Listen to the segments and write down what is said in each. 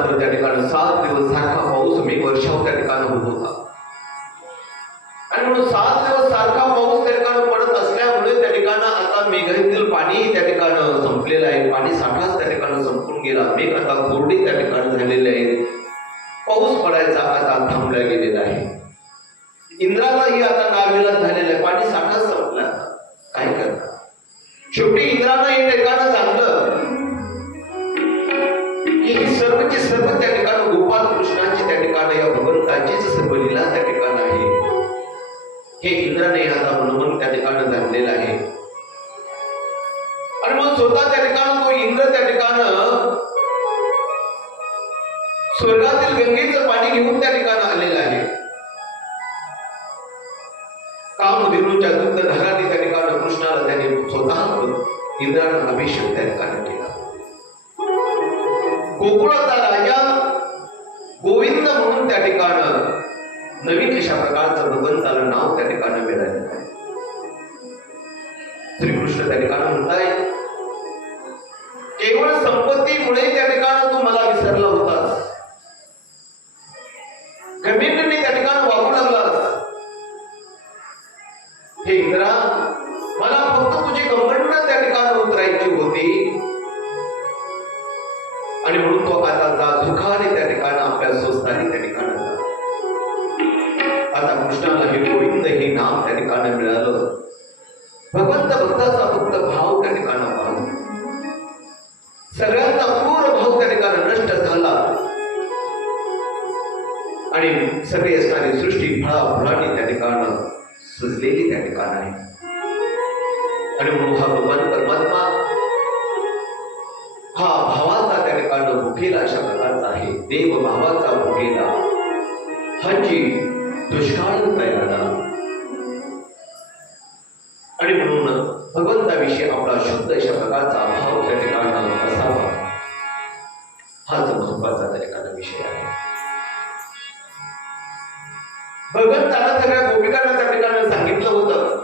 मात्र त्या ठिकाणी 7 दिवस सारखा पाऊस वर्षाव त्या ठिकाणी होत होता. आणि म्हणून 7 दिवस सारखा पाऊस त्या ठिकाणी पडत असल्यामुळे त्या ठिकाणी आता मेघातील पाणी त्या ठिकाणी संपलेलं आहे. पाणी साठाच त्या ठिकाणी संपून गेला. मेघ आता कोरडे त्या ठिकाणी झालेले आहेत. पाऊस पडायचा आता थांबला गेलेला आहे. इंद्रालाही आता नाविलाज झालेला आहे. पाणी साठाच संपला. काय करणार? शेवटी इंद्रानं हे ठिकाण सांगलं की ही सर्वची सर्व त्या ठिकाणी गोपाल कृष्णाची त्या ठिकाणी या भगवंताचीच सर्व लीला त्या ठिकाणी आहे. हे इंद्राने आता मनोमन त्या ठिकाणी जाणलेलं आहे. आणि मग स्वतः त्या ठिकाणी तो इंद्र त्या ठिकाणी स्वर्गातील गंगेचं पाणी घेऊन त्या ठिकाणी आलेलं आहे. कामधेनूच्या दुग्धधाराने त्या ठिकाणी कृष्णाला त्याने स्वतः इंद्रानं अभिषेक त्या ठिकाणी केला. गोकुळाचा राजा गोविंद म्हणून त्या ठिकाणी नवीन अशा प्रकारचं भगवंताला नाव त्या ठिकाणी मिळालेलं आहे. श्रीकृष्ण त्या ठिकाणी म्हणताय केवळ संपत्तीमुळे त्या ठिकाणी तू मला विसरला होतास. घमंडाने त्या ठिकाणी वागू लागलास. हे इंद्रा, मला फक्त तुझी घमंड त्या ठिकाणी उतरायची होती. आणि म्हणून तो आता जा सुखाने त्या ठिकाणी आपल्या स्वस्थानी त्या ठिकाणी जा. आता कृष्णाला हे गोविंद हे नाम त्या ठिकाणी मिळालं. भगवंत भक्ताचा फक्त भाव त्या ठिकाणी पाहू. सगळ्यांचा पूर्ण भाव त्या ठिकाणी नष्ट झाला आणि सगळी असणारी सृष्टी फळाफळांनी त्या ठिकाणी सजलेली त्या ठिकाण आहे. आणि म्हणून हा भगवान परमात्मा हा भावाचा त्या ठिकाणी भुकेला अशा प्रकारचा आहे. देव भावाचा भुकेला हाची दुष्काळ तयार. आणि म्हणून भगवंताविषयी आपला शुद्ध अशा प्रकारचा भाव त्या ठिकाणी असावा. हाच महत्वाचा त्या ठिकाणी विषय आहे. भगवंताला सगळ्या गोपिकांना त्या ठिकाणी सांगितलं होतं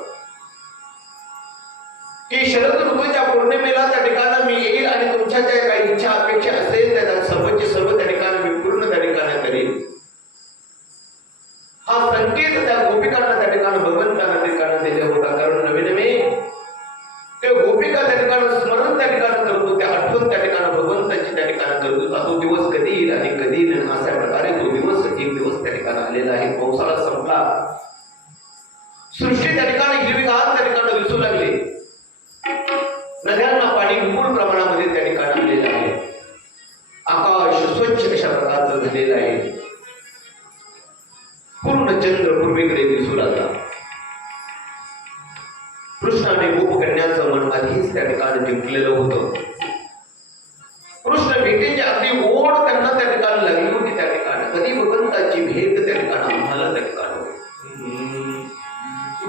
की शरद ऋतूच्या पौर्णिमेला त्या ठिकाणी मी येईल आणि तुमच्या ज्या काही इच्छा अपेक्षा असेल त्या सर्वची सर्व त्या ठिकाणी मी पूर्ण त्या ठिकाणी करेन. हा संकेत त्या गोपिकांना त्या ठिकाणी भगवंतांना त्या ठिकाणी दिला होता. कारण नवे नवे ते गोपिका त्या ठिकाणी स्मरण त्या ठिकाणी करत होत्या. आठवण त्या ठिकाणी भगवंताची त्या ठिकाणी करत होता. तो दिवस कधी येईल आणि कधी येईल अशा प्रकारे तो दिवस एक दिवस त्या ठिकाणी आलेला आहे. पावसाळा संपला. सृष्टी त्या ठिकाणी हिरवीगार त्या ठिकाणी दिसू लागली. नद्यांना पाणी विपुल प्रमाणामध्ये त्या ठिकाणी आलेलं आहे. आकाश स्वच्छ अशा प्रकारचं झालेलं आहे. पूर्ण चंद्र पूर्वेकडे दिसू लागला. कृष्णाने गोपकन्याचं मन आधीच त्या ठिकाणी जिंकलेलं होतं. कृष्ण भेटीची अगदी ओढ त्यांना त्या ठिकाणी लागली होती. त्या ठिकाणी कधी भगवंताची भेट त्या ठिकाणी आम्हाला त्या ठिकाणी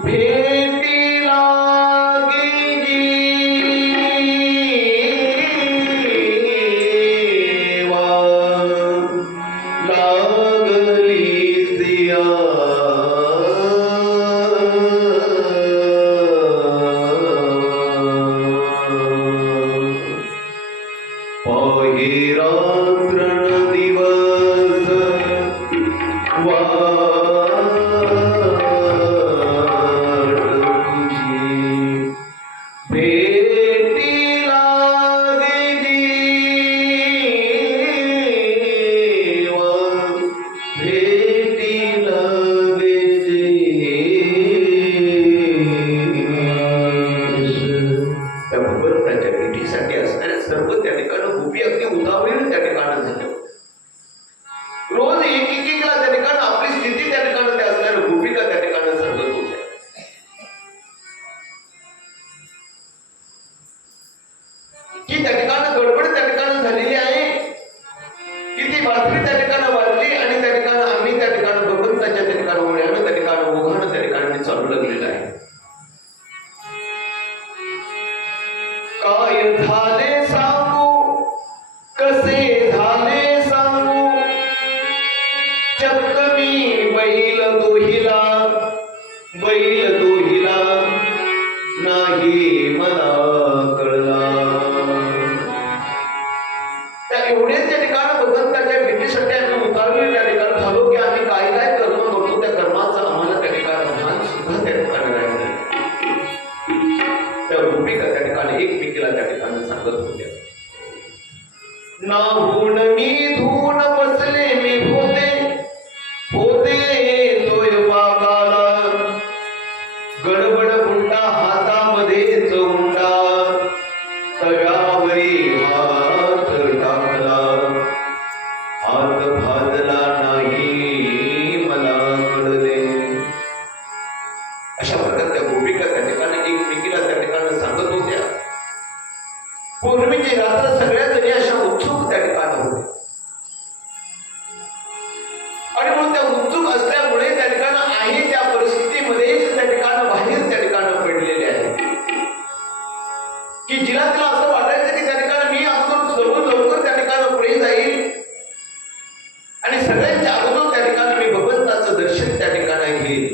भेटी लागे भाजला नाही मला कळले. अशा प्रकारे त्या गोपिका त्या ठिकाणी एकमेकीला त्या ठिकाणी सांगत होत्या. पौर्णिमेची रात्र सगळ्या जणी अशा उत्सुक त्या ठिकाणी होत्या आणि म्हणून त्या उत्सुक असल्यामुळे त्या ठिकाणी आहे त्या परिस्थितीमध्येच त्या ठिकाणी बाहेर त्या ठिकाणी पडलेले आहे की जिला तिला असं वाटायचं की त्या ठिकाणी मी अगोदर सर्व लवकर त्या ठिकाणी पुढे जाईल आणि सगळ्यांच्या अगोदर त्या ठिकाणी मी भगवंताचं दर्शन त्या ठिकाणी घेईल,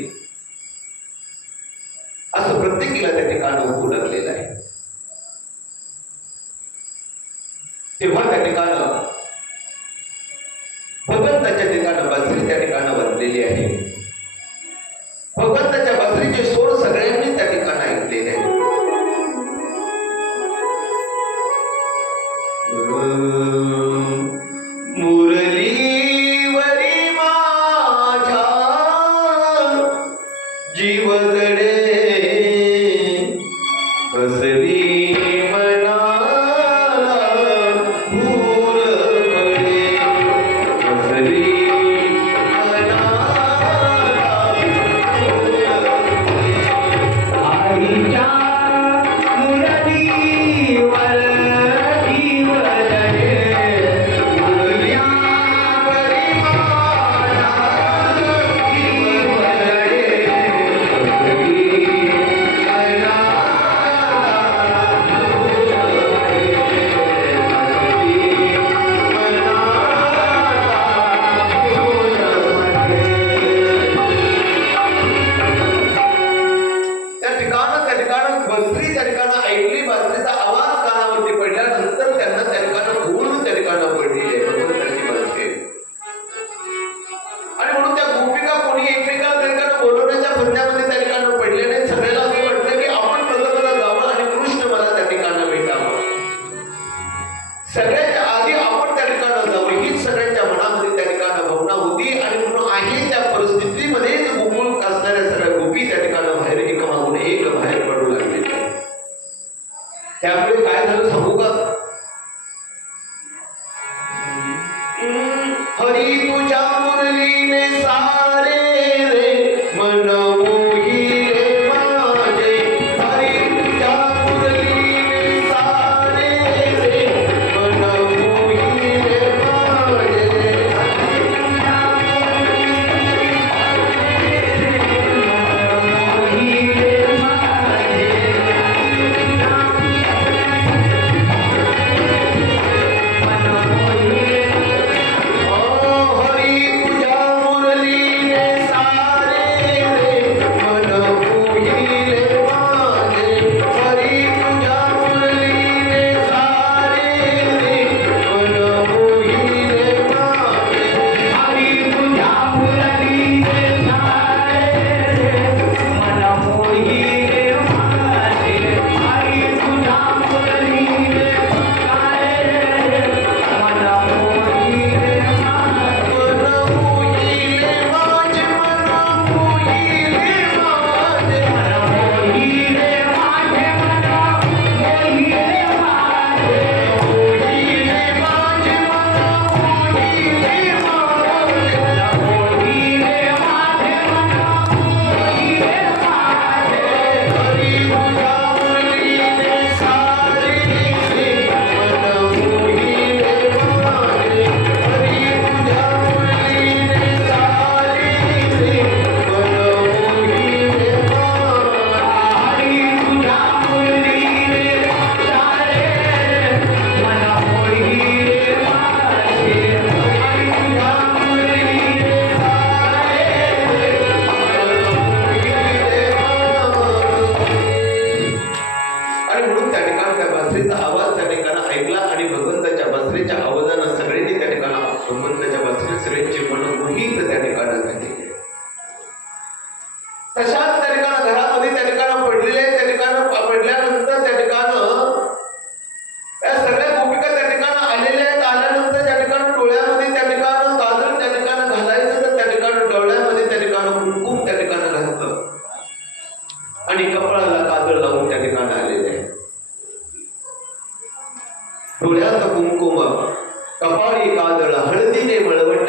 असं प्रत्येकीला त्या ठिकाणी होऊ लागलेलं आहे. तेव्हा त्या ठिकाणं भगवंताच्या ठिकाणं बासरी त्या ठिकाणं वाजलेली आहे. भगवंताच्या बासरीचे स्वर सगळ्यांनी त्या ठिकाणी ऐकलेले आहे. मुरलीवरी माझ्या जीव जडे बसरी त्यामुळे काय झालं सांगू का? हरी तुझ्या मुरलीने सारे रे मन मोही रे माझे. हरी तुझ्या मुरलीने सारे रे मन मोही रे माझे. तशाच त्या ठिकाणी घरामध्ये त्या ठिकाणी पडलेले त्या ठिकाणी पडल्यानंतर त्या ठिकाणी त्या सगळ्या गोपिका त्या ठिकाणी आलेल्या आहेत. आल्यानंतर त्या ठिकाणी डोळ्यामध्ये त्या ठिकाणी काजळ त्या ठिकाणी घालायचं तर त्या ठिकाणी डोळ्यामध्ये त्या ठिकाणी कुंकुम त्या ठिकाणी घातलं आणि कपाळाला काजळ लावून त्या ठिकाणी आलेले आहे. डोळ्यात कुंकुम, कपाळी काजळ, हळदीने मळवट,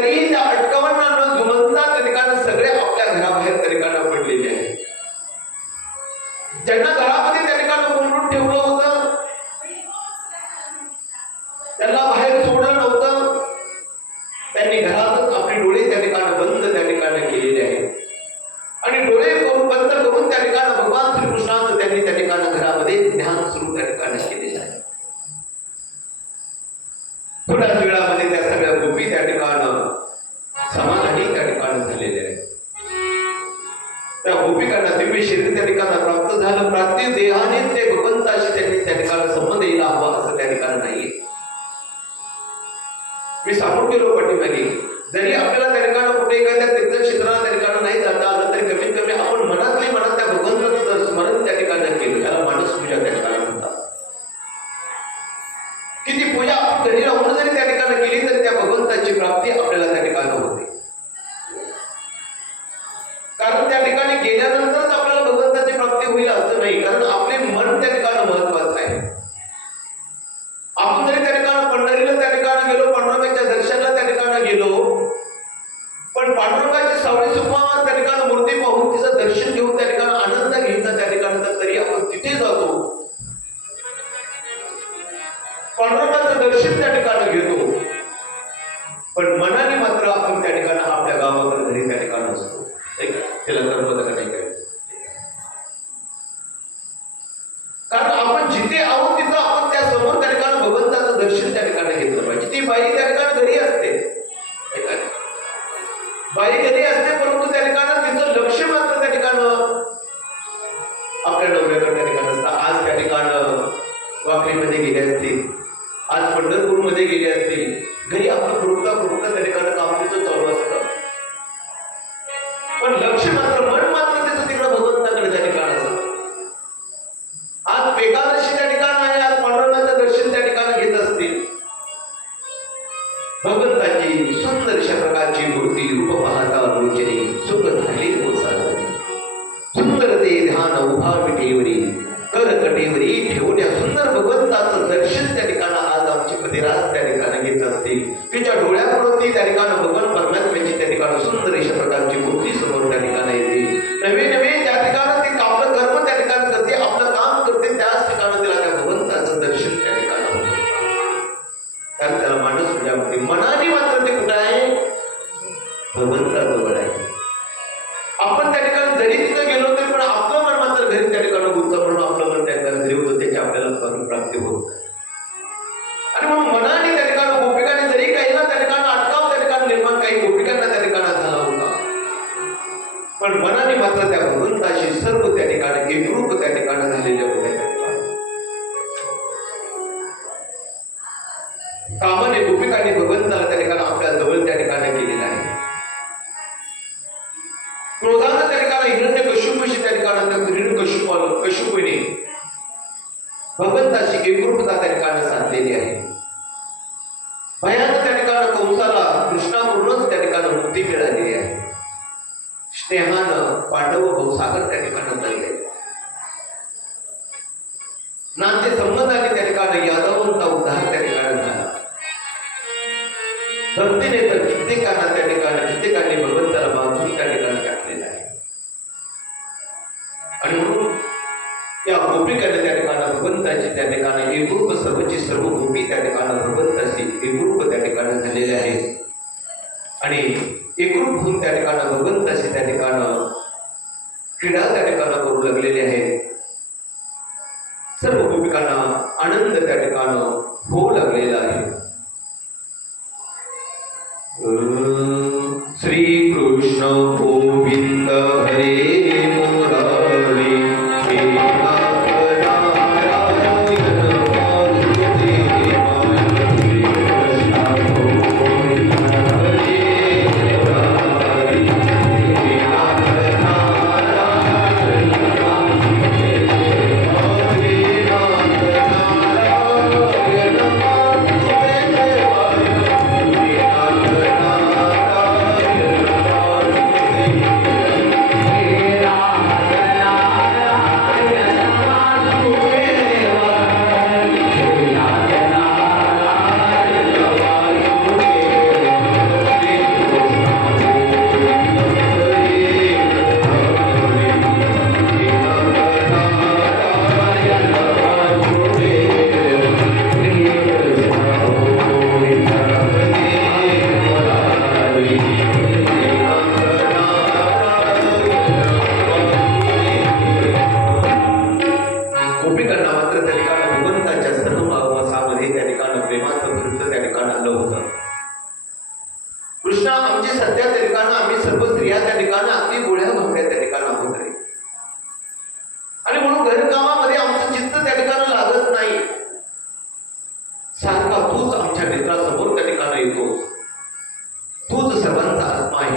तरी त्या अटकावांना न जुमंता त्या ठिकाणी सगळे आपल्या घराबाहेर त्या ठिकाणी पडलेले आहेत. ज्यांना घरामध्ये त्या ठिकाणी कोंडून ठेवलं होतं, त्यांना बाहेर सोडलं नव्हतं, त्यांनी घरातच आपले डोळे त्या ठिकाणी बंद त्या ठिकाणी केलेले आहेत आणि डोळे बंद करून त्या ठिकाणी भगवान श्रीकृष्णाचं त्यांनी त्या ठिकाणी घरामध्ये ध्यान सुरू त्या ठिकाणी केलेलं आहे. थोड्याच वेळामध्ये त्या सगळ्या गोपी त्या ठिकाणी समाधानी त्या ठिकाणी झालेल्या आहेत. त्या गोपिकांना दिव्य शरीर त्या ठिकाणी प्राप्त झालं. प्राप्ती देहाने ते भगवंताशी त्यांनी त्या ठिकाणी संबंध येईल हवा असं त्या ठिकाणी नाहीये. मी सांगून गेलो पाठीमागे, जरी आपल्याला त्या ठिकाणी कुठे एखाद्या तीर्थक्षेत्राला त्या ठिकाणी नाही जाता आलं तरी कमीत कमी आपण मनातली मनात त्या भगवंताचं स्मरण त्या ठिकाणी केलं, त्याला मानस पूजा त्या ठिकाणी म्हणतात. किती पूजा आपण घरी राहून जरी त्या ठिकाणी केली तरी त्या भगवंताची प्राप्ती आपल्याला त्या ठिकाणी होते. कारण त्या ठिकाणी गेल्यानंतरच आपल्याला भगवंताची प्राप्ती होईल असं नाही, कारण आपले मन त्या ठिकाणी महत्वाचं आहे. आपण जरी त्या ठिकाणी पंढरीला त्या ठिकाणी गेलो, पांडुरंगाच्या दर्शनाला त्या ठिकाणी गेलो, पण पांडुरंगाची सावळी सुखमावर त्या ठिकाणी मूर्ती पाहून तिचं दर्शन घेऊन त्या ठिकाणी आनंद घ्यायचा त्या ठिकाणी, तर तरी आपण तिथे जातो, पांडुरंगाचं दर्शन त्या ठिकाणी घेतो, पण मनाने मात्र आपण त्या ठिकाणी आपल्या गावाकडे घरी त्या ठिकाणी असतो. त्याला कर्मत नाही काय, कारण आपण जिथे आहोत तिथं आपण त्या समोर त्या ठिकाणी भगवंताचं दर्शन त्या ठिकाणी घेतलं पाहिजे. ती बाई त्या ठिकाणी घरी असते, बाई घरी असते, परंतु त्या ठिकाणी तिचं लक्ष मात्र त्या ठिकाणी आपल्या नवऱ्याकडे त्या ठिकाणी असतं. आज त्या ठिकाणी वाकरीमध्ये गेले असतील, आज पंढरपूरमध्ये गेले असतील, घरी आपण खुरकता त्या ठिकाणी कामकीचं चालू असतं, पण लक्ष मात्र मन मात्र त्याचं तिकडे भगवंताकडे त्या ठिकाणी असतं. आज एकादशी त्या ठिकाणी आहे, आज पांडुरंगाचं दर्शन त्या ठिकाणी घेत असतील, भगवंताची सुंदर अशा प्रकारची मूर्ती रूप पाहता रोचने सुख झाली गोसावरी, सुंदर ते ध्यान उभा विटेवरी कर कटेवरी ठेवण्या सुंदर भगवंताचं दर्शन त्या ठिकाणी आज आमची पतिराज त्या ठिकाणी घेत असतील. तिच्या डोळ्यापुढे त्या ठिकाणी भगवान परमात्म्याची त्या ठिकाणी सुंदर अशा प्रकारची मूर्ती समोर त्या ठिकाणी येते. नवे नवे त्या ठिकाणी ती आपलं कर्म त्या ठिकाणी करते, आपलं काम करते, त्याच ठिकाणी तिला त्या भगवंताचं दर्शन त्या ठिकाणी होतं. कारण त्याला मानस पूजा म्हणते. मनाने मात्र ते कुठं आहे? भगवंताजवळ आहे. आपण त्या ठिकाणी जरी तिथं गेलो तरी पण आपलं मन मात्र घरी त्या ठिकाणी गुंत म्हणून आपलं मन त्या ठिकाणी घरी होतं, त्याची आपल्याला प्राप्ती होत. आणि म्हणून मनाने त्या ठिकाणी गोपिकाने जरी काही ना त्या ठिकाणी अटकाव त्या ठिकाणी निर्माण काही गोपिकांना त्या ठिकाणी झाला होता, पण मनाने मात्र त्या भगवंताशी सर्व त्या ठिकाणी एकरूप त्या ठिकाणी झालेल्या होत्या. कामाने गोपिकांनी भगवंताला त्या ठिकाणी आपल्या जवळ त्या ठिकाणी केलेलं आहे. क्रोधानं त्या ठिकाणी हिरण्यकश्यपूशी त्या ठिकाणी कश्यपूने भगवंताशी एकरूपता त्या ठिकाणी साधलेली आहे. भयानं त्या ठिकाणी कंसाला कृष्णाकडूनच त्या ठिकाणी मुक्ती मिळालेली आहे. स्नेहानं पांडव भवसागर त्या ठिकाणी तरले. नाते संबंधाने त्या ठिकाणी यादवांचा उद्धार त्या ठिकाणी झाला. भक्तीने तर कित्येकांनी भगवंताला बांधून त्या ठिकाणी टाकलेला आहे. आणि म्हणून त्या गोपिकांनी त्या ठिकाणी भगवंताची त्या ठिकाणी एकरूप सर्वची सर्व गोपी त्या ठिकाणी भगवंताची एकरूप त्या ठिकाणी झालेले आहे. आणि एकरूप होऊन त्या ठिकाणी भगवंताची त्या ठिकाणी क्रीडा त्या ठिकाणी करू लागलेली आहे. सर्व गोपिकांना आनंद त्या ठिकाणी होऊ लागलेला आहे. श्री कृष्ण गोविंद हरे मुरारी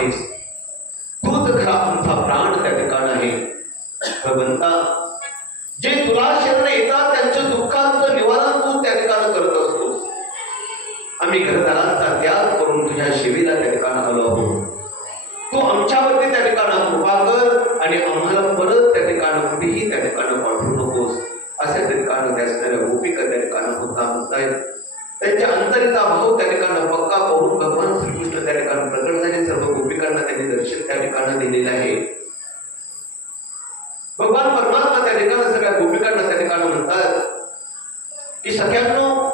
आहेस. तूच खरा आमचा प्राण त्या ठिकाण आहे. भगवंता, जे तुला शरण येतात त्यांच्या दुःखांचं निवारण तू त्या ठिकाणी करत असतोस. आम्ही घरदारांचा त्याग करून तुझ्या सेवेला त्या ठिकाणी आलो आहोत. तू आमच्यावरती त्या ठिकाणी कृपा कर आणि आम्हाला परत त्या ठिकाणी कुठेही त्या ठिकाणी पाठवू नकोस. अशा ठिकाणी त्या असणाऱ्या गोपिका त्या ठिकाणी होता म्हणतायत. त्यांच्या अंतरीचा भाव त्या ठिकाणी पक्का पाहून भगवान श्रीकृष्ण त्या ठिकाणी प्रकट झाले. सर्व गोपिकांना त्यांनी दर्शन त्या ठिकाणी दिलेलं आहे. भगवान परमात्मा त्या ठिकाणी सगळ्या गोपिकांना त्या ठिकाणी म्हणतात की सख्यांनो,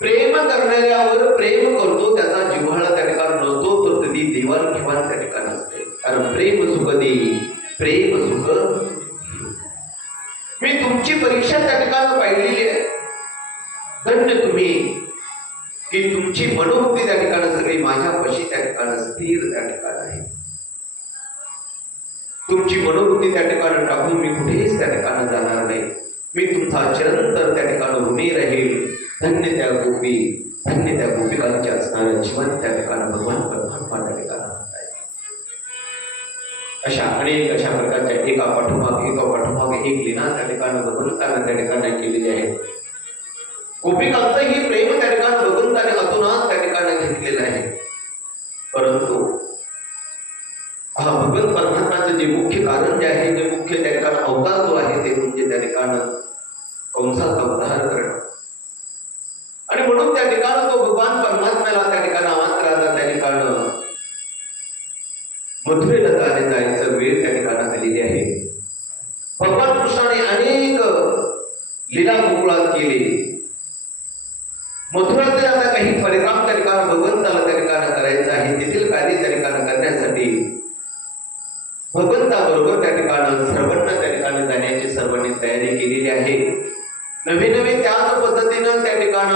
प्रेम करणाऱ्यावर प्रेम करतो त्याचा जिव्हाळा त्या ठिकाणी नसतो, तर ती देवाणघेवाण त्या ठिकाणी असते. कारण प्रेम सुख दे, प्रेम सुख. मी तुमची परीक्षा त्या ठिकाणी पाहिलेली आहे. धन्य तुम्ही की तुमची मनोवृत्ती त्या ठिकाणी सगळी माझ्यापाशी त्या ठिकाणी स्थिर त्या ठिकाणी आहे. तुमची मनोवृत्ती त्या ठिकाणी टाकून मी कुठेच त्या ठिकाणी जाणार नाही. मी तुमचा चिरंतर त्या ठिकाणी ऋणी राहील. धन्य त्या गोपी, धन्य त्या गोपिकांचे असणारं जीवन त्या ठिकाणी भगवान परमात्मा त्या ठिकाणी म्हणताय. अशा अनेक अशा प्रकारच्या एका पाठोमाग एक लीना त्या ठिकाणी भगवंताने त्या ठिकाणी केलेली आहे. गोपिकांचं ही प्रेम त्या ठिकाणी भगवंताने अतोनात त्या ठिकाणी घेतलेलं आहे. परंतु हा भगवंत परमात्म्याचं जे मुख्य कारण जे आहे, जे मुख्य त्या ठिकाणी अवतार जो आहे ते म्हणजे त्या ठिकाणी कंसाचा उद्धार करणं. आणि म्हणून त्या ठिकाणी तो भगवान परमात्म्याला त्या ठिकाणी आमंत्रणाचा त्या ठिकाणी मथुरेला जायचं वेळ त्या ठिकाणी आलेली आहे. भगवान कृष्णाने अनेक लीला गोकुळात केली. मथुरातील आता काही परिणाम त्या ठिकाणी भगवंताला त्या ठिकाणी करायचं आहे. तेथील कार्य त्या ठिकाणी करण्यासाठी भगवंताबरोबर त्या ठिकाणी सर्वांना त्या ठिकाणी जाण्याची सर्वांनी तयारी केलेली आहे. नवे नवे त्याच पद्धतीनं त्या ठिकाणी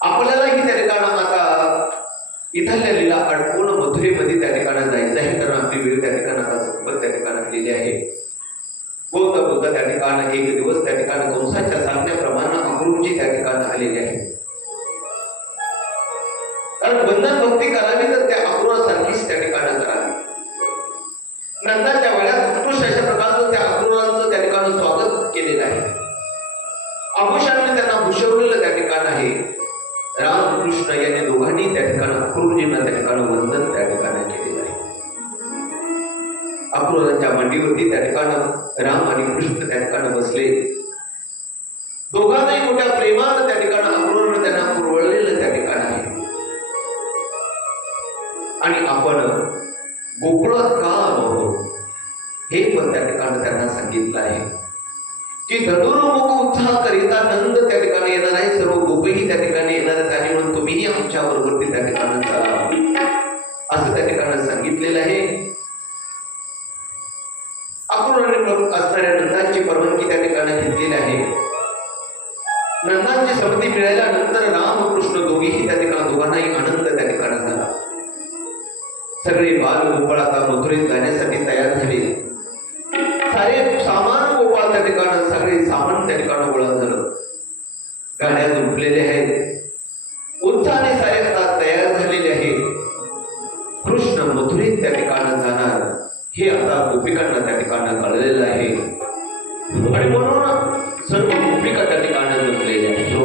आपल्यालाही त्या ठिकाणी आता इथल्या लीला अडकून मथुरेमध्ये त्या ठिकाणी जायचं आहे. कारण आपली वेळ त्या ठिकाणी आता सोबत त्या ठिकाणी आलेली आहे. गौतम बुद्ध त्या ठिकाणी एक दिवस त्या ठिकाणी कंसाच्या सांगण्याप्रमाणे अक्रूरजी त्या ठिकाणी आलेले आहे. कारण बंधन भक्ती करावी तर त्या अक्रूरासारखीच त्या ठिकाणी करावी. नंतरच्या वेळात उत्कृष्ट अशा प्रकारचं त्या अक्रूरांचं त्या ठिकाणी स्वागत केलेलं आहे. आभूषणाने त्यांना भूषवलेलं त्या ठिकाण आहे. रामकृष्ण यांनी दोघांनी त्या ठिकाणी अक्रूरजींना त्या ठिकाणी वंदन त्या ठिकाणी केलेलं आहे. अक्रूरांच्या मांडीवरती त्या ठिकाणी राम आणि कृष्ण त्या ठिकाणी बसले. दोघांनाही मोठ्या प्रेमानं त्या ठिकाणी अक्रूरने त्यांना पुरवळलेलं त्या ठिकाणी आहे. आणि आपण गोकुळात का आलो हे पण त्या ठिकाणी त्यांना सांगितलं आहे की धनुर्मुख उत्साह करिता नंद त्या ठिकाणी येणार आहे. सर्व गोपीही त्या ठिकाणी येणार आहेत आणि म्हणून तुम्हीही आमच्या बरोबर त्या ठिकाणी चला असं त्या ठिकाणी सांगितलेलं आहे. अक्रूराने असणाऱ्या नंदांची परवानगी त्या ठिकाणी घेतलेली आहे. नंदांची संमती मिळाल्यानंतर राम कृष्ण दोघेही त्या ठिकाणी दोघांनाही आनंद त्या ठिकाणी झाला. सगळे बाल गोपाळ आता मथुरेत जाण्यासाठी तयार झाले. सारे सामान गोपाळ त्या ठिकाणी सगळे सामान त्या ठिकाणी गोळा झालं. गाड्या झुंपलेल्या आहेत. उत्साहाने सारे आता तयार झालेले आहेत. कृष्ण मथुरेत त्या ठिकाणी जाणार हे आता गोपिकांना त्या ठिकाणी कळलेलं आहे. आणि म्हणून सर्व गोपिका त्या ठिकाणी जमलेल्या आहेत.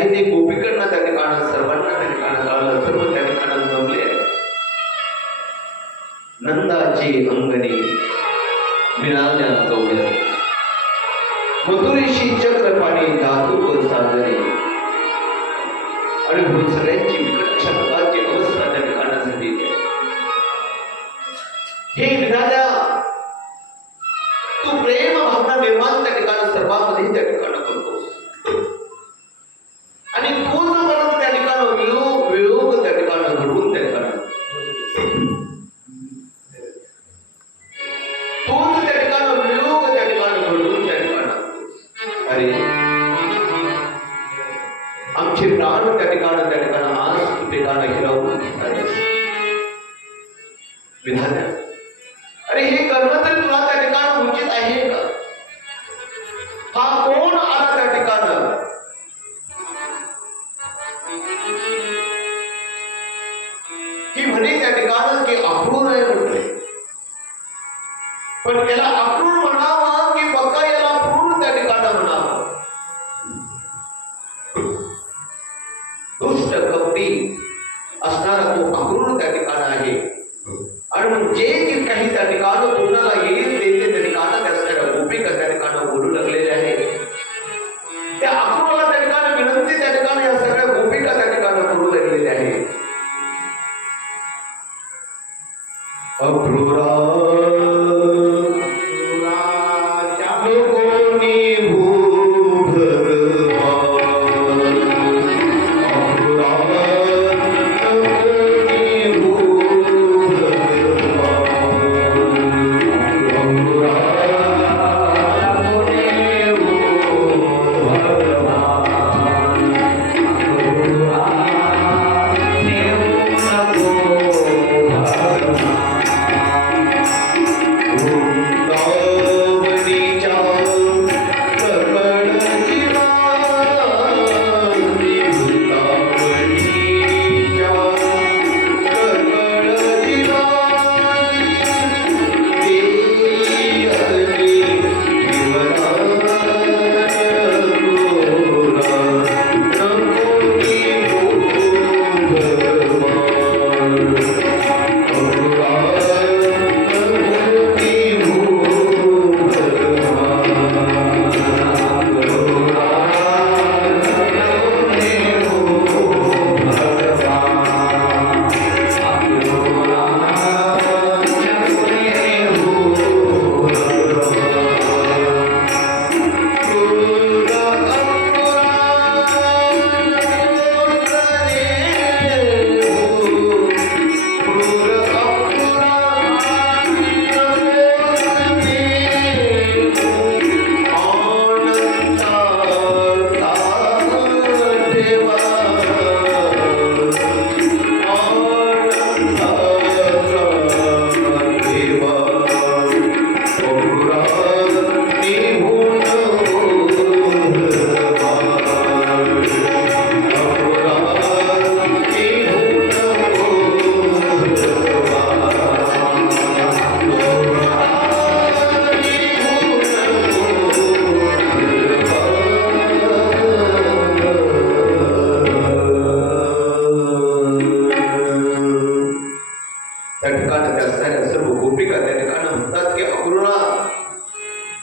आहे ते गोपीकडनं त्या ठिकाणी सर्वांना त्या ठिकाणी कळलं, सर्व त्या ठिकाणी जमले. नंदाची अंगणी मिळाल्या गवळ, मथुरेशी चक्रपाणी जातू साजरे. आणि म्हणून सगळ्यांची विकट अशा प्रकारची अवस्था त्या ठिकाणी झालेली आहे. हे विधात्या, तू प्रेम भावना निर्माण त्या ठिकाणी सर्वांमध्ये त्या ठिकाणी करतोस. आणि तूच परत त्या ठिकाणी वियोग त्या ठिकाणी घडवून त्या ठिकाणी तूच त्या ठिकाणी वियोग त्या ठिकाणी घडवून त्या ठिकाणी. अरे आमचे प्राण त्या ठिकाणी आज तू ठिकाणी हिरावून घेतायस विधात्या. अरे हे करणं तरी तुला त्या ठिकाणी उचित आहे का? हा कोण आला त्या ठिकाणी? की म्हणे त्या ठिकाणी की अक्रूर आहे म्हटले, पण याला अक्रूर म्हणावं की बघा याला क्रूर त्या ठिकाणी म्हणावं? दुष्ट कपटी असणारा तो अक्रूर त्या ठिकाणी आहे. आणि जे काही त्या ठिकाणी कोणाला येईल ते त्या ठिकाणी असणाऱ्या गोपिका त्या ठिकाणी बोलू लागलेले आहे. त्या अक्रूरला त्या ठिकाणी विनंती त्या ठिकाणी या सगळ्या गोपिका त्या ठिकाणी करू लागलेल्या आहे. अक्रूरा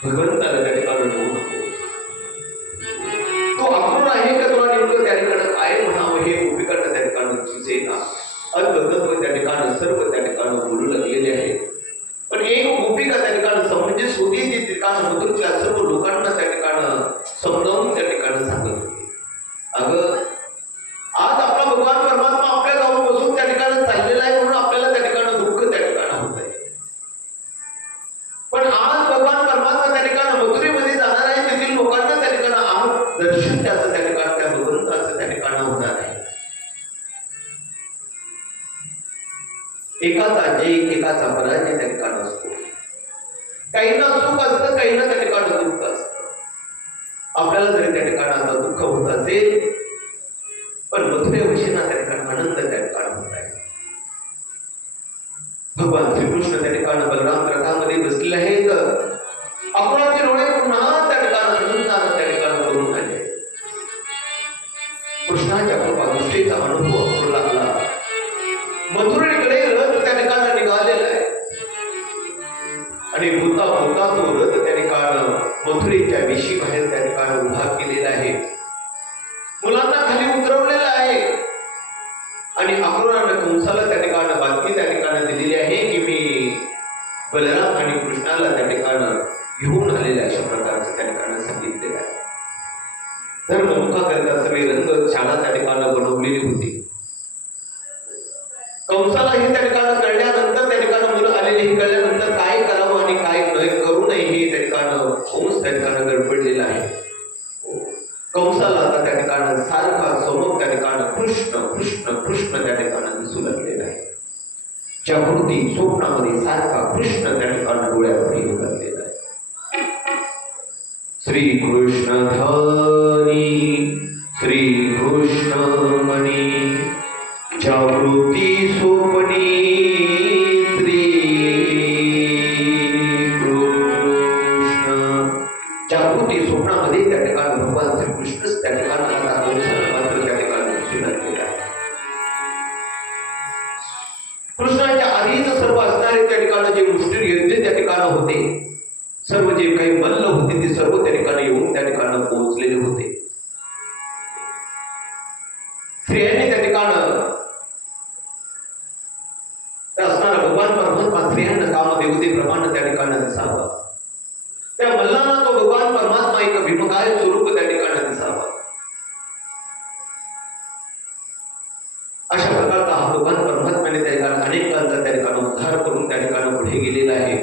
भगवंताला त्या ठिकाणी होऊ नको. तो अक्रूर आहे का तुला नेमकं त्या ठिकाणी काय म्हणावं हे गोपिकांना त्या ठिकाणी सुचेना. अर्थतत्व त्या ठिकाणी सर्व त्या ठिकाणी बोलू लागलेले आहे. पण एक गोपिका त्या ठिकाणी समंजस होती, ती ठिकाण मधुरच्या सर्व लोकांना त्या ठिकाणी समजावून त्या ठिकाणी सांगत होती. अगं आज आपला भगवान परमात्मा आपल्या गावात बसून त्या ठिकाणी चाललेला आहे म्हणून आपल्याला त्या ठिकाणी दुःख त्या ठिकाणी होत आहे. पण आज भगवान परमात्मा त्या ठिकाणी मथुरेमध्ये जाणार आहे, तेथील लोकांना त्या ठिकाणी आम दर्शन त्याचं त्या ठिकाणी त्या भगवंताचं त्या ठिकाणी होणार आहे. एकाचा जय एकाचा पराजय त्या ठिकाणी असतो. काहींना सुख असतं, काहींना त्या ठिकाणी दुःख असतं. आपल्याला जरी त्या ठिकाणी आता दुःख होत असेल, पण मथुरेविषयीना त्या ठिकाणी आनंद त्या ठिकाणी होत आहे. भगवान श्रीकृष्ण त्या ठिकाणी बलराम रथामध्ये बसलेले आहेत. अक्रूराचे डोळे पुन्हा त्या ठिकाणी आनंदाने त्या ठिकाणी भरून आले. कृष्णाच्या कृपादृष्टीचा अनुभव आपल्याला आला. मथुरेकडे रथ त्या ठिकाणी निघालेला आहे आणि बोलता बोलता तो रथ त्या ठिकाणी मथुरेच्या वेशी बाहेर त्या ठिकाणी उभा केलेला आहे. मुलांना खाली उतरवलेला आहे आणि अक्रूरानं कंसाला त्या ठिकाणी बातमी त्या ठिकाणी दिलेली आहे की मी बलराम आणि कृष्णाला त्या ठिकाणी घेऊन आलेल्या अशा प्रकारचं त्या ठिकाणी सांगितलेलं आहे. धर्ममुखाकरिता सगळी रंगशाळा त्या ठिकाणी बनवलेली होती. कंसालाही त्या ठिकाणी कळल्यानंतर त्या ठिकाणी मुलं आलेली ही कळल्यानंतर काय करावं आणि काय करू नये हे त्या ठिकाणी कंस त्या ठिकाणी गडबडलेला आहे. कंसाला आता त्या ठिकाणी सारखा समोर त्या ठिकाणी कृष्ण कृष्ण कृष्ण त्या ठिकाणी दिसू लागलेला आहे. जागृती स्वप्नामध्ये सारखा कृष्ण त्या ठिकाणी डोळ्यावर येऊ लागलेला आहे. श्री कृष्ण ध्यानी श्री कृष्ण मनी जागृती स्वप्नी श्री कृष्ण. जागृती स्वप्नामध्ये त्या ठिकाणी भगवान श्री कृष्णच त्या ठिकाणी आता मात्र त्या ठिकाणी दिसू लागलेला आहे. कृष्णाच्या आधीच सर्व असणारे त्या ठिकाणी जे मुष्टिर यज्ञ त्या ठिकाणी होते, सर्व जे काही मल्ल होते ते सर्व त्या ठिकाणी येऊन त्या ठिकाणी पोहोचलेले होते. स्त्रियांनी त्या ठिकाणी असणारा भगवान परमात्मा स्त्रियांना कामदेवते प्रमाणे त्या ठिकाणी दिसावा. त्या मल्लांना तो भगवान परमात्मा एक भीमकाय स्वरूप त्या ठिकाणी दिसावा. अशा प्रकारचा हा भगवान परमात्म्याने त्या ठिकाणी अनेकांचा त्या ठिकाणी उद्धार करून त्या ठिकाणी पुढे गेलेला आहे.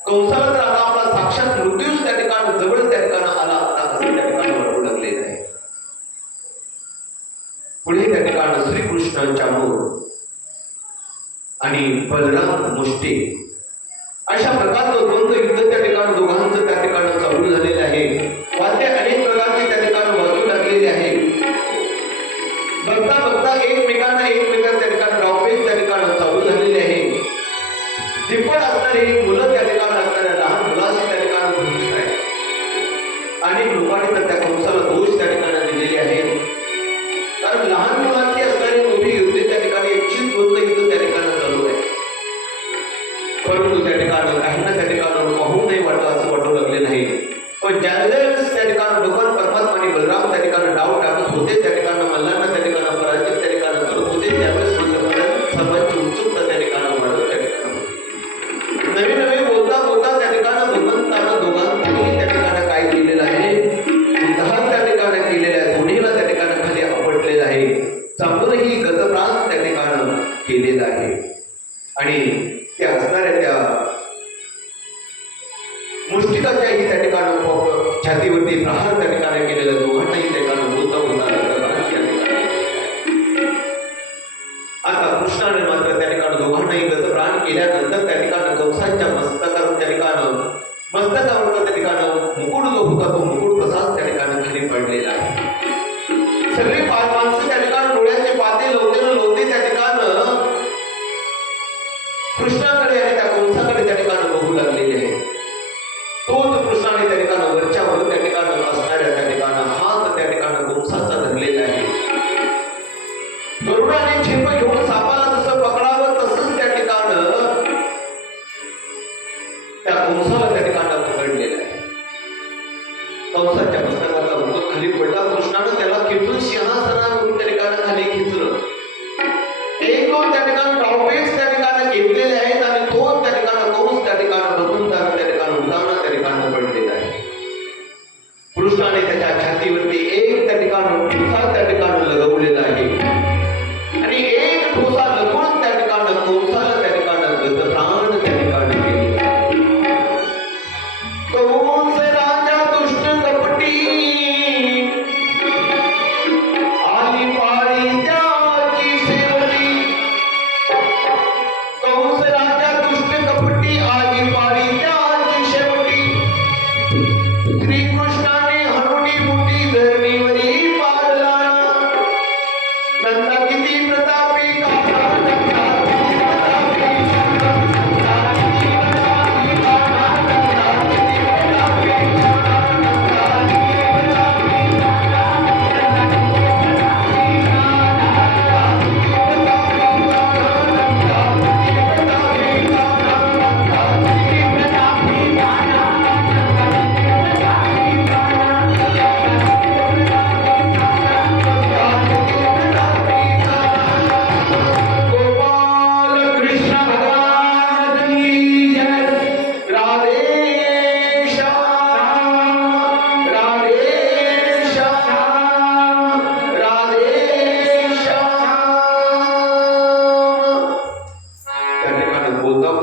कंसाला तर आता आपला साक्षात मृत्यूच त्या ठिकाणी जवळ त्या ठिकाणी आला आता असं त्या ठिकाणी वाटू लागलेलं आहे. पुढे त्या ठिकाणी श्रीकृष्णांच्या मूळ आणि बलराम मुष्टी अशा प्रकारचं द्वंद्व युद्ध त्या ठिकाणी दोघांचं त्या ठिकाणी चालू झालेलं आहे. वाद्य अनेक प्रकारचे त्या ठिकाणी वाजू लागलेले आहे. बघता बघता एकमेकांना त्या ठिकाणी डावपेच त्या ठिकाणी चालू झालेले आहे. दिप्पड असणारी मुलं त्या ठिकाणी असणाऱ्या लहान मुलाशी त्या ठिकाणी धुंजत आहेत. अनेक लोकांनी तर त्या कंसाला दोष त्या ठिकाणी दिलेले आहेत. कारण लहान मुलांची असणारी मोठी युद्ध त्या ठिकाणी एकशे द्वंद्व युद्ध त्या ठिकाणी चालू आहे. परंतु त्या ठिकाणी काहींना त्या ठिकाणी पाहू नाही वाटत असं वाटू लागले नाही. पण ज्यावेळेस त्या ठिकाणी भगवान परमात्मा आणि बलराम त्या ठिकाणी डाव टाकत होते, त्या ठिकाणी मल्लांना त्या ठिकाणी पराजित त्या ठिकाणी करत होते, त्यावेळेस सर्वांची उत्सुकता त्या ठिकाणी वाढत त्या ठिकाणी नवीन नवीन बोलता त्या ठिकाणी भगवंतानं दोघांनी त्या ठिकाणी काय केलेलं आहे, उद्धार त्या ठिकाणी केलेला आहे. दोन्हीला त्या ठिकाणी खाली आपटलेलं आहे. चांगूनही गतप्राण त्या ठिकाणी केलेलं आहे. आणि त्या असणाऱ्या त्या मुष्टिकाच्याही त्या ठिकाणी छातीवरती प्रहार त्या ठिकाणी केलेल्या दोघांनाही त्या ठिकाणी बोलता आता कृष्णाने मात्र त्या ठिकाणी दोघांनाही गतप्राण केल्यानंतर त्या ठिकाणी कंसाच्या मस्तकावर त्या ठिकाणी मुकुट जो होता तो मुकुट तसाच त्या ठिकाणी खाली पडलेला आहे. सगळी माणसं त्या ठिकाणी डोळ्याचे पाते लवते त्या ठिकाणी कृष्णाकडे आणि त्या कंसाकडे त्या ठिकाणी बघू लागलेले आहे. तोच कृष्णाने त्या ठिकाणी वरच्यावर त्या ठिकाणी असणाऱ्या त्या ठिकाणी हात त्या ठिकाणी कंसाचा धरलेला आहे. गरुडाने झेप घेऊन सापाला जसं पकडावं तसंच त्या ठिकाणी त्या कंसाला त्या ठिकाणी पकडलेलं आहे. कंसाच्या मस्तकाचा मुकुट खाली पडला. कृष्णानं त्याला खेचून सिंहासनावरून त्या ठिकाणी खाली खेचलं. एक दोन त्या ठिकाणी डावपेच त्या ठिकाणी घेतलेले आहेत आणि तो त्या ठिकाणी कंस त्या ठिकाणी भगवंतानं त्या ठिकाणी उदाहरण त्या ठिकाणी पडलेला आहे. कृष्णाने त्याच्या छातीवरती एक त्या ठिकाणी ठुसा त्या ठिकाणी लगवलेला आहे आणि एक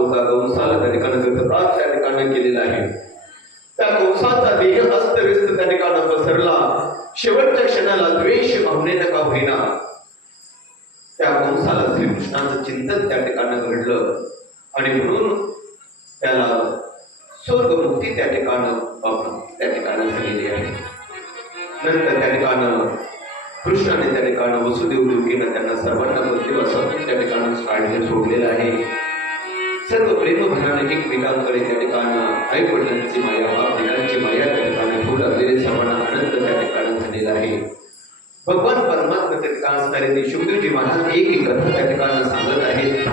होता, कंसाला त्या ठिकाणी गतप्राण त्या ठिकाणी केलेला आहे. त्या कंसाचा देह अस्तव्यस्त त्या ठिकाणी पसरला. शेवटच्या क्षणाला द्वेष भावनेनं का होईना त्या कंसाला श्रीकृष्णाचं चिंतन त्या ठिकाणी घडलं आणि म्हणून त्याला स्वर्गमुक्ती त्या ठिकाणी त्या ठिकाणी झालेली आहे. नंतर त्या ठिकाणी कृष्णाने त्या ठिकाणी वसुदेव देवकीनं त्यांना सर्वांना बलदेव असं त्या ठिकाणी काढले सोडलेलं आहे. सर्व प्रेमभावाने एकमेकांकडे त्या ठिकाणी आई वडिलांची माया, बाप माया त्या ठिकाणी होऊ लागलेले सर्वांना आनंद त्या ठिकाणी झालेला आहे. भगवान परमात्मा त्या ठिकाणी असणारे ते शुभदेवजी महाराज एक कथा त्या ठिकाणी सांगत आहेत.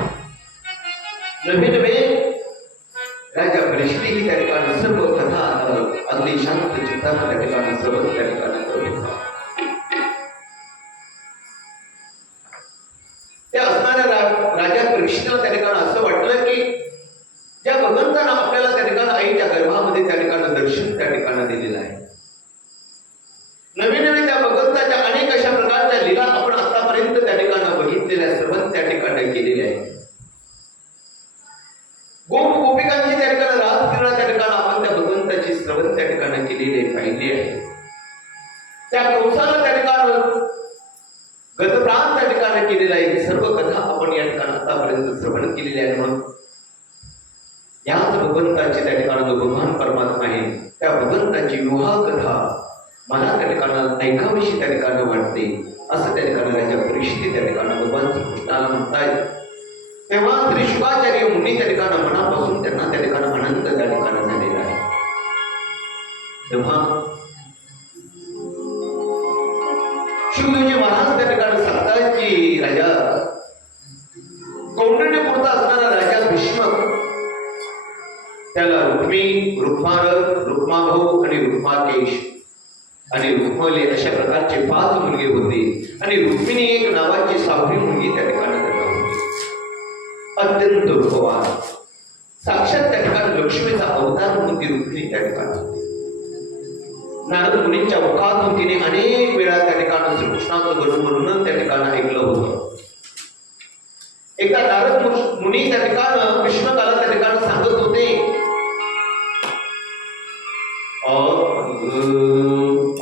नवे नवे राजा परीक्षित ही त्या ठिकाणी सर्व कथा अगदी शांत चित्तानं त्या ठिकाणी सर्व त्या ठिकाणी त्या असणाऱ्या राजा परीक्षितला त्या ठिकाणी असं वाटलं की ज्या भगवंतानं आपल्याला त्या ठिकाणी आईच्या गर्भामध्ये त्या ठिकाणी दर्शन त्या ठिकाणी दिलेलं आहे. नवीन नवीन त्या भगवंताच्या अनेक अशा प्रकारच्या लीला आपण आतापर्यंत त्या ठिकाणी बघितलेल्या सर्व त्या ठिकाणी केलेल्या आहेत. गोप गोपिकांची त्या ठिकाणी रासक्रीडा त्या ठिकाणी आपण त्या भगवंताची श्रवण त्या ठिकाणी केलेली पाहिली आहे. त्या कंसाला त्या ठिकाणी गतप्राण त्या ठिकाणी केलेला आहे. सर्व कथा आपण या ठिकाणी आतापर्यंत श्रवण केलेली आहे. म्हणून याच भगवंताची त्या ठिकाणी जो भगवान परमात्मा आहे त्या भगवंताची विवाह कथा मला त्या ठिकाणी ऐकावीशी त्या ठिकाणी वाटते असं त्या ठिकाणी राजा परीक्षित त्या ठिकाणी भगवान श्रीकृष्णाला म्हणतायत. तेव्हा श्री शुकाचार्य मुनी त्या ठिकाणी मनापासून त्यांना त्या ठिकाणी आनंद त्या ठिकाणी झालेला आहे. तेव्हा शुकदेवजी महाराज त्या ठिकाणी सांगतात की राजा कौंडिण्यपुरता असणारा राजा भीष्मक त्याला रुक्मी, रुक्मारथ, रुक्माभाऊ आणि रुक्माकेश आणि रुक्मली अशा प्रकारचे 5 मुलगे होते आणि रुक्मिणी एक नावाची 6वी मुलगी त्या ठिकाणी त्यांना होती. अत्यंत रूपवान साक्षात त्या ठिकाणी लक्ष्मीचा अवतार म्हणून ती रुक्मिणी त्या ठिकाणी होती. नारद मुनींच्या मुखातून तिने अनेक वेळा त्या ठिकाणी श्रीकृष्णाचं वर्णन त्या ठिकाणी ऐकलं होतं. एकदा नारद मुनी त्या ठिकाणी भीष्मकाला त्या ठिकाणी सांगत होते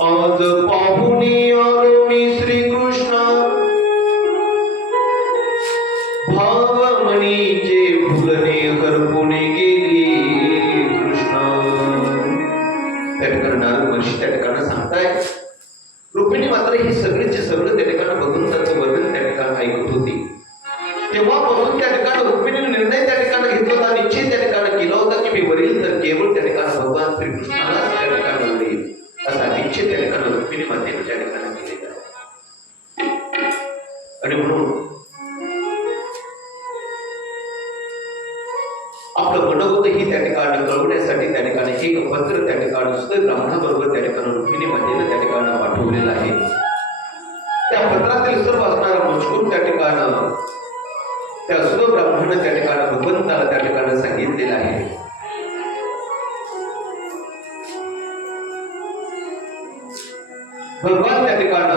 आज पाहुणी आलो मी श्रीकृष्ण भावमणीचे फुलने हरपुणे गेली कृष्ण. त्या ठिकाणी नारद महर्षी त्या ठिकाणी सांगताय. रुक्मिणी मात्र हे सगळेचे सगळं त्या ठिकाणी भगवंताचं वर्णन त्या ठिकाणी ऐकत होती. तेव्हापासून त्या ठिकाणी रुक्मिणीने निर्णय त्या ठिकाणी घेतला होता, निश्चय त्या ठिकाणी केला होता की मी वरील तर केवळ त्या ठिकाणी भगवान श्रीकृष्णालाच त्या ठिकाणी वरील असा निश्चय त्या ठिकाणी रुक्मिणी मातेने त्या ठिकाणी केलेला आहे. आणि म्हणून आपलं मनोगत ही त्या ठिकाणी कळवण्यासाठी त्या ठिकाणी एक पत्र त्या ठिकाणी सुद्धा ब्राह्मणाबरोबर त्या ठिकाणी रुक्मिणी मातेने त्या ठिकाणी पाठवलेलं आहे. त्या पत्रातील सर्व असणारा मजकूर त्या ठिकाणी त्या सुद्धा ब्राह्मणाने त्या ठिकाणी भगवंताला त्या ठिकाणी सांगितलेलं आहे. भगवान त्या ठिकाणी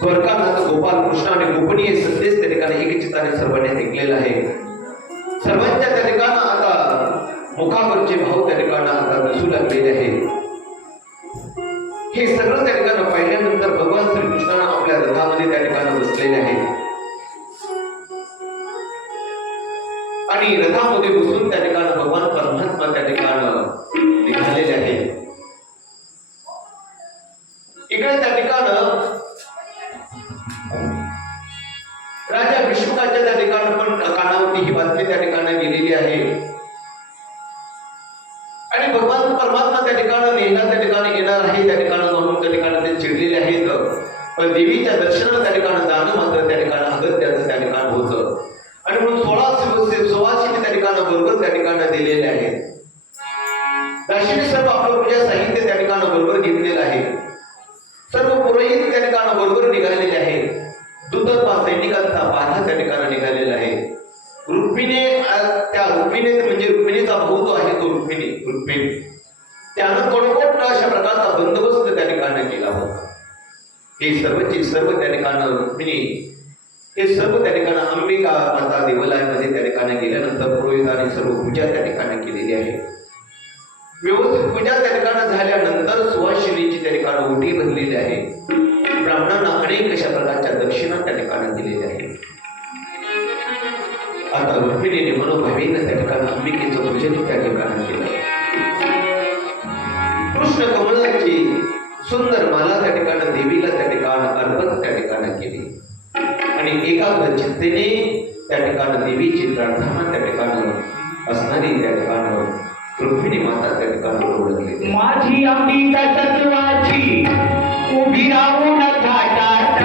द्वारकानाथ गोपाल कृष्ण आणि गोपनीय संदेश त्या ठिकाणी एक चित्ताने सर्वांनी ऐकलेला आहे. सर्वांच्या त्या ठिकाणी आता मुखावरचे भाव त्या ठिकाणी आता दिसू लागलेले आहेत. हे सगळं त्या ठिकाणी पाहिल्यानंतर भगवान श्रीकृष्णाने आपल्या रथामध्ये त्या ठिकाणी बसलेले आहेत आणि रथामध्ये बसून त्या ठिकाणी भगवान परमात्मा त्या ठिकाणी निघालेले आहेत. इकडे त्या ठिकाणी राजा विष्णुकाच्या त्या ठिकाणी पण कानावरती ही बातमी त्या ठिकाणी गेलेली आहे आणि भगवान परमात्मा त्या ठिकाणी नेहला त्या ठिकाणी येणार आहे. त्या ठिकाणी जाऊन त्या ठिकाणी ते चिडलेले आहेत. पण देवीच्या दर्शनाला त्या ठिकाणी जाणं मात्र त्या ठिकाणी अगत्याचं त्या ठिकाणी होतं आणि म्हणून 16 त्या ठिकाणी बरोबर त्या ठिकाणी दिलेले आहेत. दाशीने सर्व आपलं पूजा साहित्य त्या ठिकाणी बरोबर घेतलेलं आहे. सर्व पुरोहित त्या ठिकाणी बरोबर निघालेले आहेत. दूतपा सैनिकांचा पाठा त्या ठिकाणी निघालेला आहे. रुक्मिणी म्हणजे रुक्मिणीचा भाऊ जो आहे तो रुक्मिणी त्यानं कडकोट अशा प्रकारचा बंदोबस्त त्या ठिकाणी केला होता. हे सर्वची सर्व त्या ठिकाणी रुक्मिणी हे सर्व त्या ठिकाणी अंबिका माता देवालयामध्ये त्या ठिकाणी गेल्यानंतर पुरोहितांनी सर्व पूजा त्या ठिकाणी केलेली आहे. व्यवस्थित पूजा त्या ठिकाणी झाल्यानंतर सुवासिनीची त्या ठिकाणी ओटी भरलेली आहे. ब्राह्मणांना अनेक अशा प्रकारच्या दक्षिणा त्या ठिकाणी दिलेल्या आहेत. आता रुक्मिणीने मनोभावेनं त्या ठिकाणी अंबिकेचं पूजन त्या ठिकाणी केलं. कृष्ण कमलाची सुंदर माला त्या ठिकाणी देवीला त्या ठिकाणी अर्पण त्या ठिकाणी केली आणि एकाग्र चित्तेने त्या ठिकाणी देवीची प्रार्थना त्या ठिकाणी असणारी त्या ठिकाणी रुक्मिणी माता त्या ठिकाणी ओळखली. माझी अंबिका सत्वाची उभी राहून थाटात,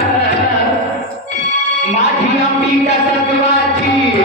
माझी अंबिका सत्वाची